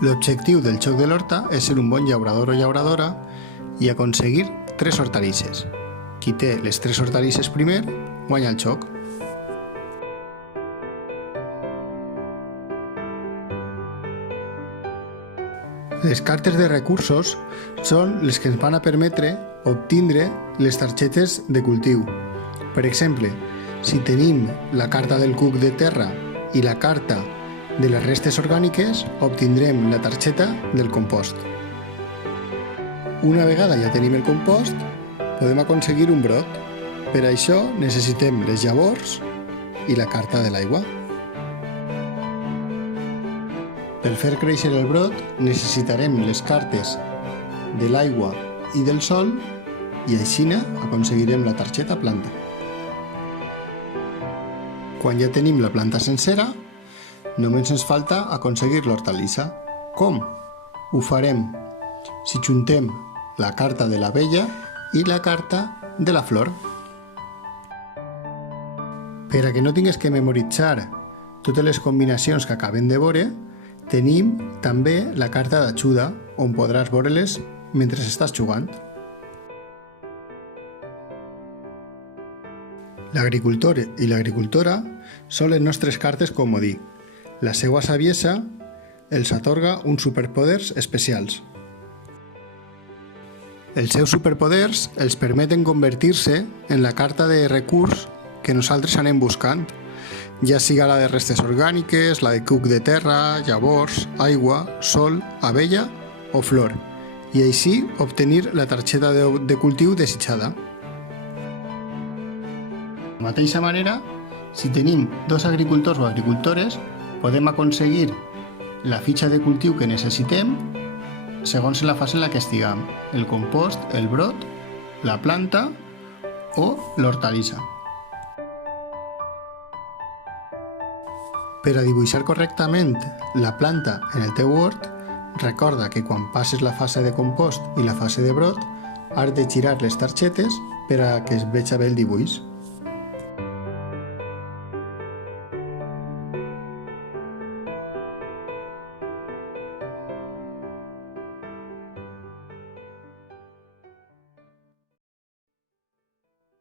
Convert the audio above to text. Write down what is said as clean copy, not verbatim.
L'objectiu del joc de l'horta és ser un bon llaurador o llauradora i aconseguir 3 hortalisses. Qui té les 3 hortalisses primer guanya el joc. Les cartes de recursos són les que ens van a permetre obtindre les targetes de cultiu. Per exemple, si tenim la carta del cuc de terra i la carta de les restes orgàniques, obtindrem la targeta del compost. Una vegada ja tenim el compost, podem aconseguir un brot. Per això necessitem les llavors i la carta de l'aigua. Per fer créixer el brot necessitarem les cartes de l'aigua i del sol i així aconseguirem la targeta planta. Quan ja tenim la planta sencera, només ens falta aconseguir l'hortalissa. Com? Ho farem si juntem la carta de l'abella i la carta de la flor. Per a que no tingues que memoritzar totes les combinacions que acabem de veure, tenim també la carta d'ajuda, on podràs veure-les mentre estàs jugant. L'agricultor i l'agricultora són les nostres cartes comodí. La seva saviesa els atorga uns superpoders especials. Els seus superpoders els permeten convertir-se en la carta de recurs que nosaltres anem buscant, ja siga la de restes orgàniques, la de cuc de terra, llavors, aigua, sol, abella o flor, i així obtenir la targeta de cultiu desitjada. De la mateixa manera, si tenim 2 agricultors o agricultores, podem aconseguir la fitxa de cultiu que necessitem segons la fase en la que estiguem, el compost, el brot, la planta o l'hortalissa. Per a dibuixar correctament la planta en el teu hort, recorda que quan passes la fase de compost i la fase de brot, has de girar les targetes per a que es vegi bé el dibuix.